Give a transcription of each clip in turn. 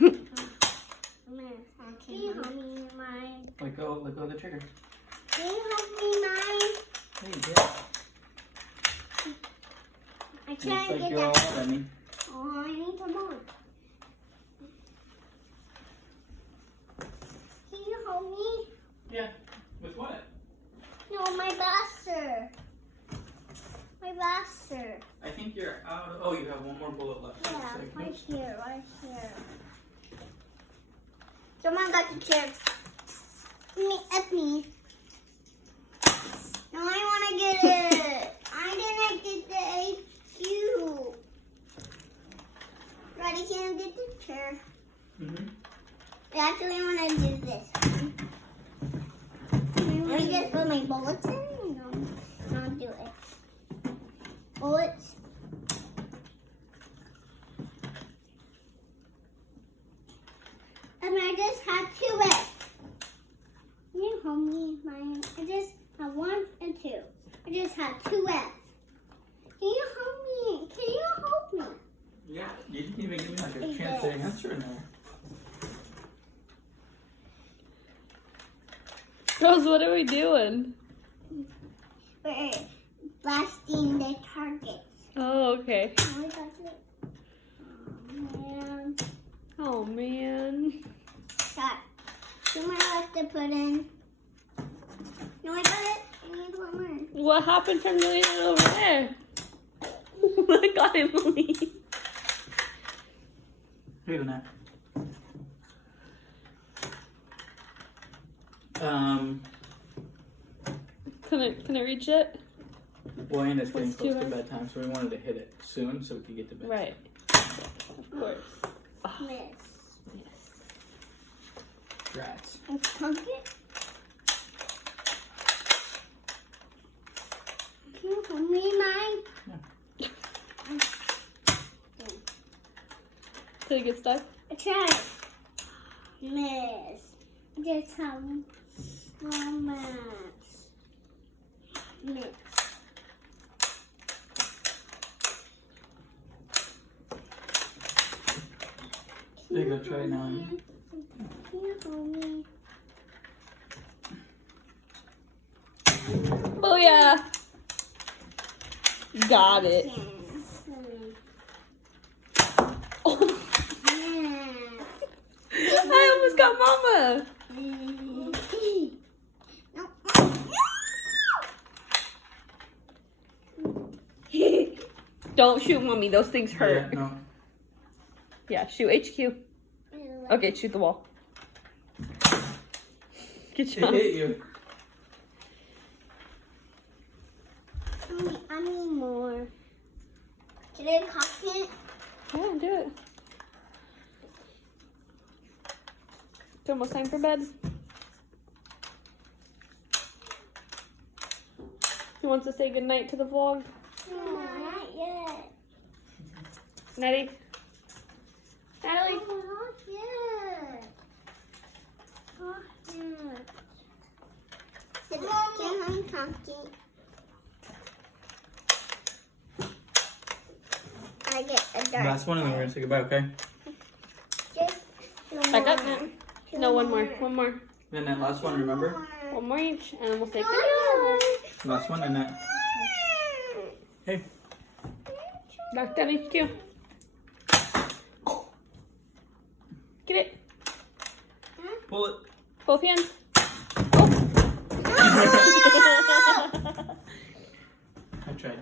Can you hold me mine? Let go of the trigger. Can you hold me mine? Hey, yeah. I can't Looks like get you're all that. out, Emmy. Oh, I need some more. Can you hold me? Yeah. With what? No, my blaster. My blaster. I think you're out of... Oh, you have one more bullet left. Yeah, Looks like. right here, right here. Someone got the chair. At me. No, I want to get it. I didn't get the HQ. Ready, can you get the chair? Mm-hmm. I actually want to do this. Let me just put my bullets in. No, I'll do it. Bullets. And I just had 2 left. Can you hold me mine? I just have 1 and 2. I just had 2 left. Can you hold me? Can you hold me? Yeah, you didn't even give me like a Take chance to this. answer in there. Girls, what are we doing? We're blasting the targets. Oh, okay. Oh, we got it. Oh, man. Oh, man. Got 2 more left to put in. No, I got it. I need 1 more. What happened from doing it over there? I got Emily. Wait a minute. Can I reach it? Well, and it's getting What's close too to hard? bedtime, so we wanted to hit it soon so we could get to bed. Right. Of course. Miss. Yes. Rats. A pumpkin? Can you hold me mine? Did it get stuck? I tried. Miss. Just have 1 miss. Miss. There you go, try it now. Can you hold me? Oh, yeah. Got it. Yes. Oh, Yeah. I almost got Mama. No. Don't shoot Mommy. Those things Yeah, hurt. no. Yeah, shoot HQ. Okay, shoot the wall. Good It job. hit you. I need more. Can I cock it? Yeah, do it. It's almost time for bed. Who wants to say goodnight to the vlog? No, not yet. Nettie? Natalie? Oh, not yet. Not yet. Can I cock it? I get a dark. Last one and then we're going to say goodbye, okay? Just 2 more. I got that. No, one more. One more. Then that last one, remember? One more each, and then we'll say goodnight. Last one and that. Hey. Back down HQ. Get it. Pull it. Both hands. I tried.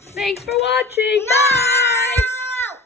Thanks for watching. Bye.